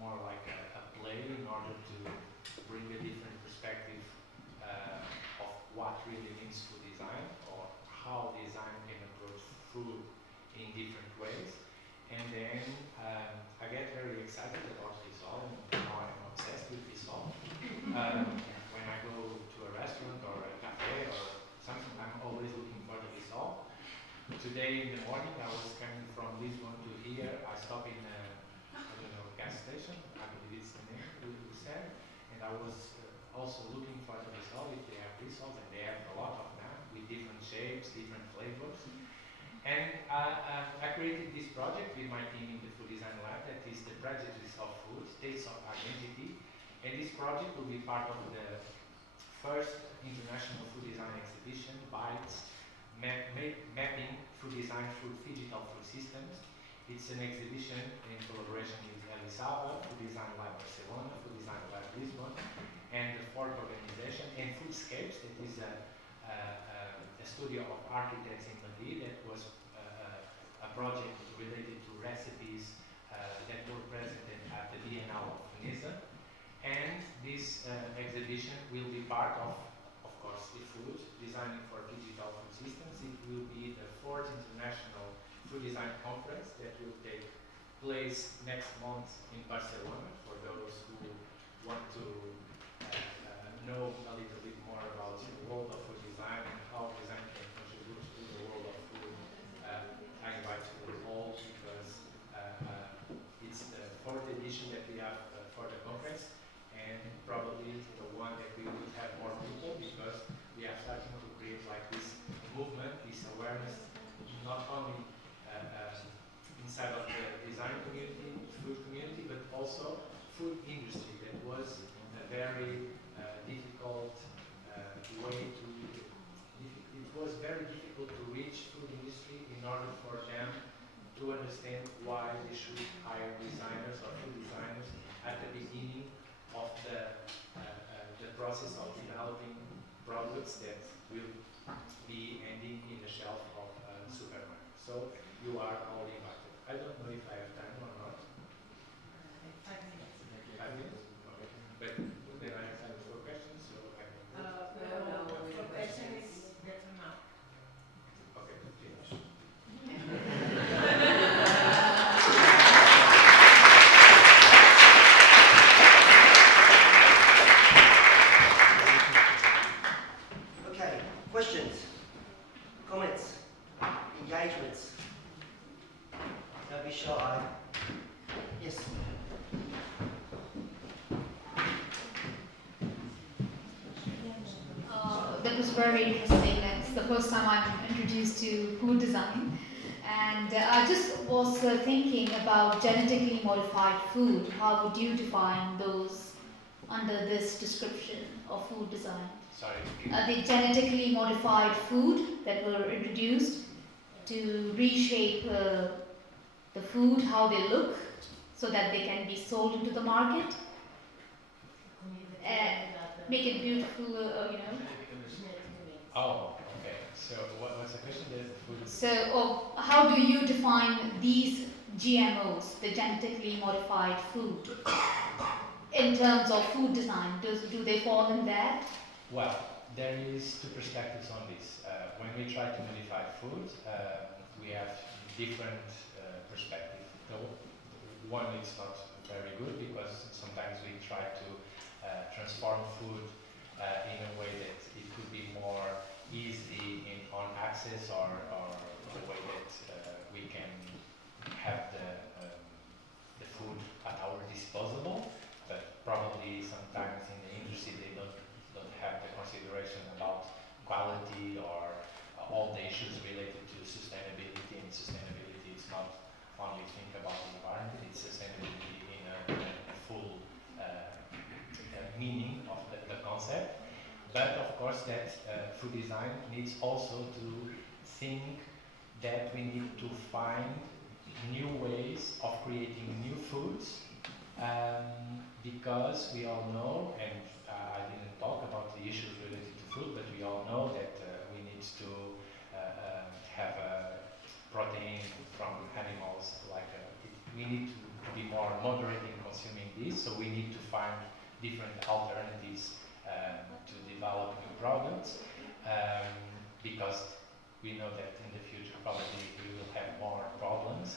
more like a play in order to bring a different perspective of what really means food design, or how design can approach food in different ways. And then I get very excited about Rissol, and now I'm obsessed with Rissol. When I go to a restaurant or a cafe or something, I'm always looking for the Rissol. Today in the morning I was coming from Lisbon to here. I stopped in gas station, I believe it's the name we said, and I was also looking for the Rissol, if they have Rissols, and they have a lot of them with different shapes, different flavors. And I created this project with my team in the Food Design Lab, that is the Prejudice of Food, Tastes of Identity. And this project will be part of the first International Food Design Exhibition, BITES, Mapping Food Design through Digital Food Systems. It's an exhibition in collaboration with ELISAVA, Food Design Lab Barcelona, Food Design Lab Lisbon, and the fourth organization, and Foodscapes, that is a studio of architects in Madrid that was a project related to recipes that were presented at the Bienal of Veneza. And this exhibition will be part of course, the food, designing for digital food systems. It will be the fourth International Food Design Conference that will take place next month in Barcelona, for those who want to know a little bit more about the world of food design and how design can contribute to the world of food. I invite you all because it's the fourth edition that we have for the conference, and probably the one that we will have more people, because we are starting to create like this movement, this awareness, not only inside of the design community, food community, but also food industry. That was a very difficult way to, it was very difficult to reach food industry in order for them to understand why they should hire designers or food designers at the beginning of the process of developing products that will be ending in the shelf of supermarket. So you are all invited. I don't know if I have time or not. 5 minutes. 5 minutes? Okay. But then I have time for questions, so I can go. No, for question is better now. Okay, finish. Okay, questions, comments, engagements. Don't be shy. Yes. That was very interesting. That's the first time I'm introduced to food design. And I just was thinking about genetically modified food. How would you define those under this description of food design? Sorry. The genetically modified food that were introduced to reshape the food, how they look, so that they can be sold into the market. Make it beautiful, Oh, okay. So what's the question? The food. So, how do you define these GMOs, the genetically modified food, in terms of food design? Do they fall in that? Well, there is two perspectives on this. When we try to modify food, we have different perspectives. One is not very good because sometimes we try to transform food in a way that it could be more easy on access, or a way that we can have the food at our disposal. But probably sometimes in the industry they don't have the consideration about quality or all the issues related to sustainability. And sustainability is not only think about the environment, it's sustainability in a full meaning of the concept. But of course that food design needs also to think that we need to find new ways of creating new foods Because we all know, and I didn't talk about the issues related to food, but we all know that we need to have protein from animals. We need to be more moderate in consuming this, so we need to find different alternatives to develop new products, because we know that in the future probably we will have more problems.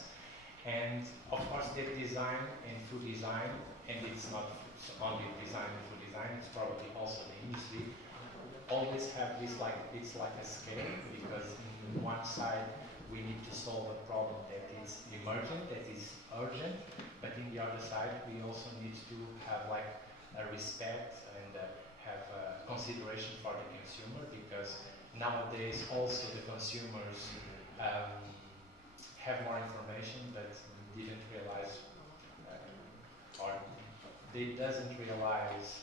And of course, that design and food design, and it's not only design and food design, it's probably also the industry, always have this it's like a scale, because in one side we need to solve a problem that is emergent, that is urgent, but in the other side we also need to have a respect and have consideration for the consumer, because nowadays also the consumers have more information, but didn't realize or they doesn't realize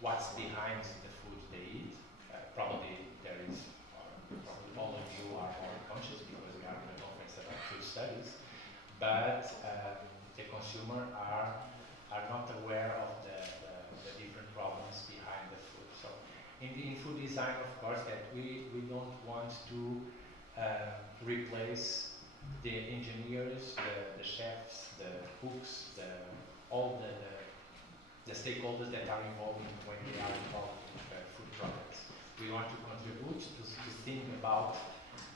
what's behind the food they eat. Probably there is, probably all of you are more conscious because we are in a conference about food studies, but the consumer are not aware of the different problems behind the food. So in food design, of course, that we don't want to replace the engineers, the chefs, the cooks, all the stakeholders that are involved when they are involved in food products. We want to contribute to think about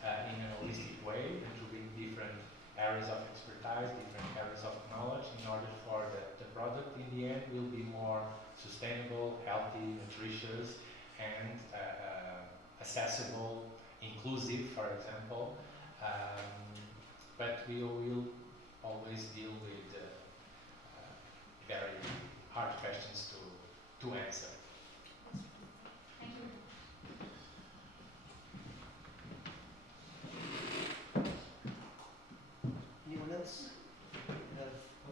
in a holistic way and to bring different areas of expertise, different areas of knowledge in order for the product in the end will be more sustainable, healthy, nutritious, and accessible, inclusive, for example. But we will always deal with very hard questions to answer. Thank you. Anyone else?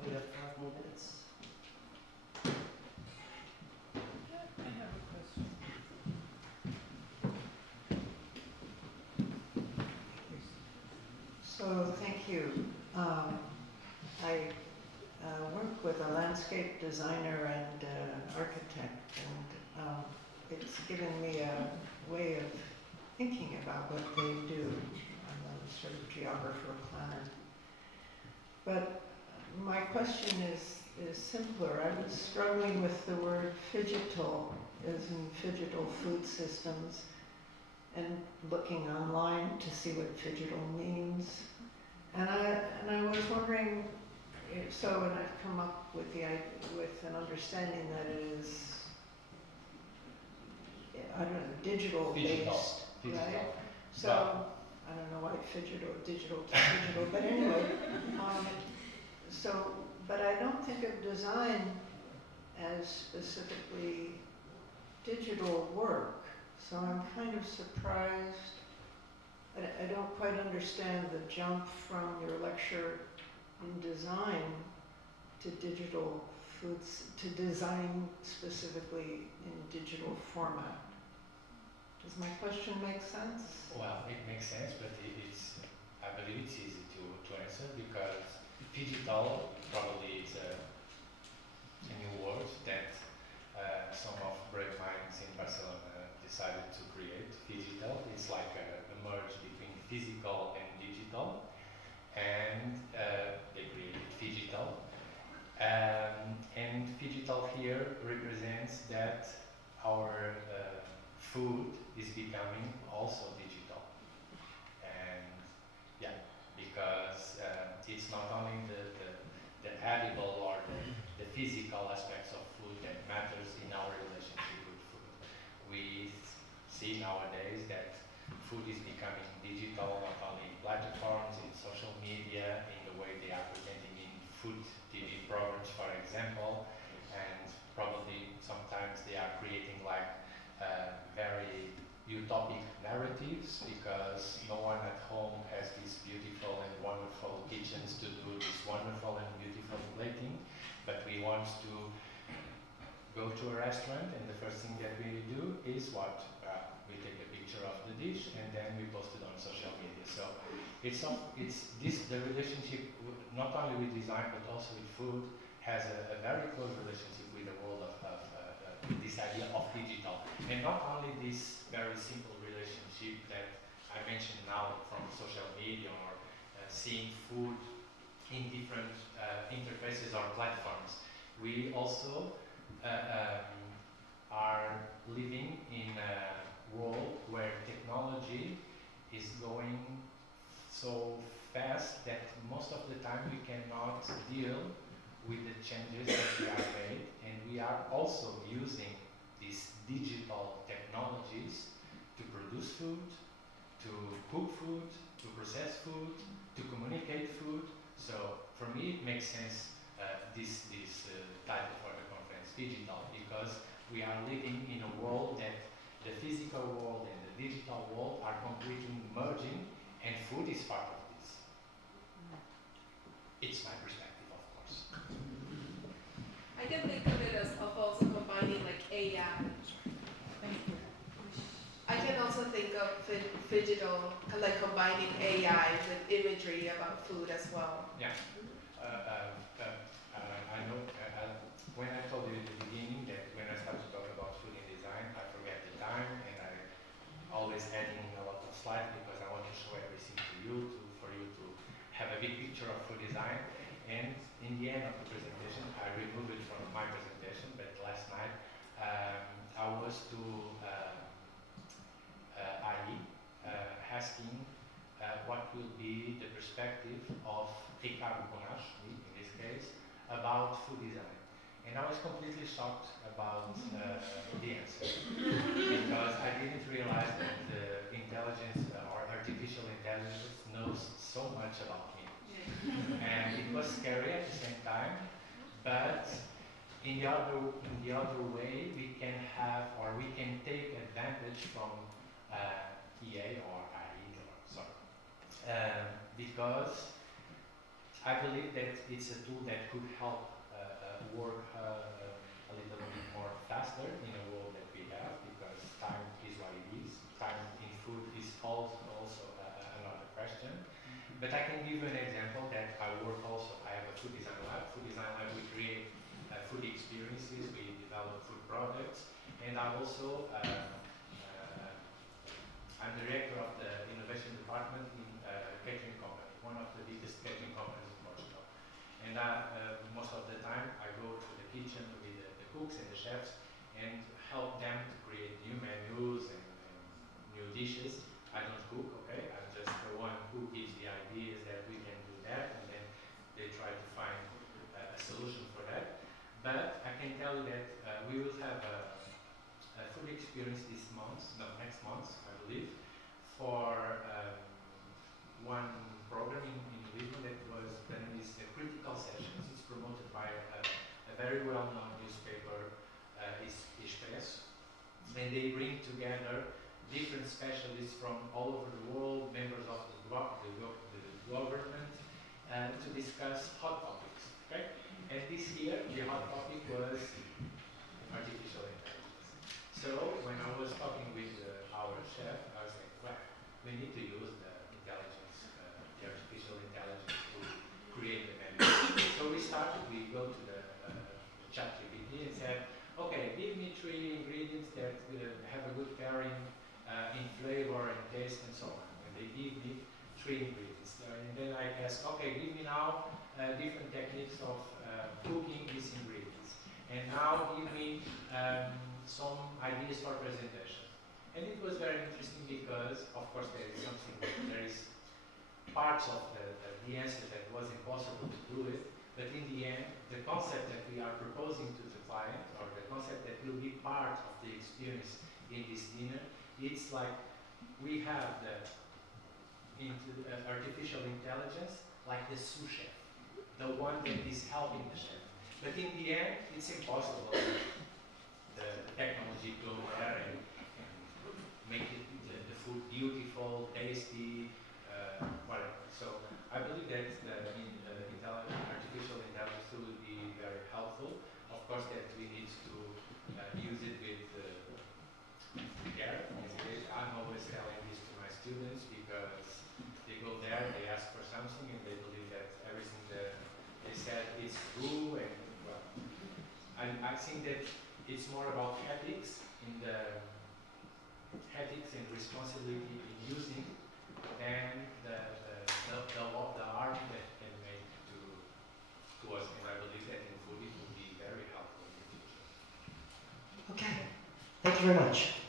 We have 5 more minutes. I have a question. So, thank you. I work with a landscape designer and architect, and it's given me a way of thinking about what they do. I'm a sort of geographer, planner. But my question is simpler. I was struggling with the word phygital, as in phygital food systems, and looking online to see what phygital means. And I was wondering, and I've come up with an understanding that it is, I don't know, digital based, right? So I don't know why digital to digital, but anyway, but I don't think of design as specifically digital work. So I'm kind of surprised. I don't quite understand the jump from your lecture in design to digital foods, to design specifically in digital format. Does my question make sense? Well, it makes sense, but I believe it's easy to answer, because digital probably is a new word that some of brave minds in Barcelona decided to create. Digital, it's like a merge between physical and digital, and they created digital. And digital here represents that our food is becoming also digital. And yeah, because it's not only the edible or the physical aspects of food that matters in our relationship with food. We see nowadays that food is becoming digital, not only in platforms, in social media, in the way they are presenting in food TV programs, for example, and probably sometimes they are creating very utopic narratives, because no one at home has these beautiful and wonderful kitchens to do this wonderful and beautiful plating, but we want to go to a restaurant, and the first thing that we do is what? We take a big picture of the dish, and then we post it on social media. So it's the relationship not only with design but also with food has a very close relationship with the world of this idea of digital, and not only this very simple relationship that I mentioned now from social media or seeing food in different interfaces or platforms. We also are living in a world where technology is going so fast that most of the time we cannot deal with the changes that we are made, and we are also using these digital technologies to produce food, to cook food, to process food, to communicate food. So for me it makes sense this title for the conference, digital, because we are living in a world that the physical world and the digital world are completely merging, and food is part of this. It's my perspective, of course. I can think of it as of also combining like AI. Thank you. I can also think of digital, like combining AI with imagery about food as well. Yeah. I know when I told you at the beginning that when I started to talk about food and design, I forget the time, and I always adding a lot of slides because I want to show everything to you, for you to have a big picture of food design. And in the end of the presentation, I removed it from my presentation, but last night I was to IE asking what will be the perspective of Ricardo Bonacho, in this case, about food design. And I was completely shocked about the answer, because I didn't realize that intelligence or artificial intelligence knows so much about me. And it was scary at the same time, but in the other way, we can have, or we can take advantage from EA or IE, because I believe that it's a tool that could help work a little bit more faster in a world that we have, because time is what it is. Time in food is also another question. But I can give you an example that I work also. I have a food design lab. Food design lab, we create food experiences, we develop food products, and I also I'm director of the innovation department in catering company, one of the biggest catering companies in Portugal. And most of the time I go to the kitchen with the cooks and the chefs and help them to create new menus and new dishes. I don't cook, okay? I'm just the one who gives the ideas that we can do that, and then they try to find a solution for that. But I can tell you that we will have a food experience next month, I believe, for one program in Lisbon that was done with critical sessions. It's promoted by a very well-known newspaper, Express, and they bring together different specialists from all over the world, members of the government, to discuss hot topics. Okay? And this year, the hot topic was artificial intelligence. So when I was talking with our chef, I was like, well, we need to use the intelligence, the artificial intelligence to create the menu. So we go to the ChatGPT and said, okay, give me 3 ingredients that have a good pairing in flavor and taste and so on. And they give me 3 ingredients. And then I ask, okay, give me now different techniques of cooking these ingredients. And now give me some ideas for presentation. And it was very interesting because, of course, there is parts of the answer that was impossible to do it, but in the end, the concept that we are proposing to the client, or the concept that will be part of the experience in this dinner, it's like we have the artificial intelligence like the sous chef, the one that is helping the chef. But in the end, it's impossible. The technology go there and make it, the food beautiful, tasty, whatever. So I believe that artificial intelligence will be very helpful. Of course, that we need to use it with care. I'm always students because they go there, they ask for something, and they believe that everything that they said is true. And well, I think that it's more about ethics and responsibility in using, and the art that can make to us. And I believe that in food it will be very helpful in the future. Okay, thank you very much.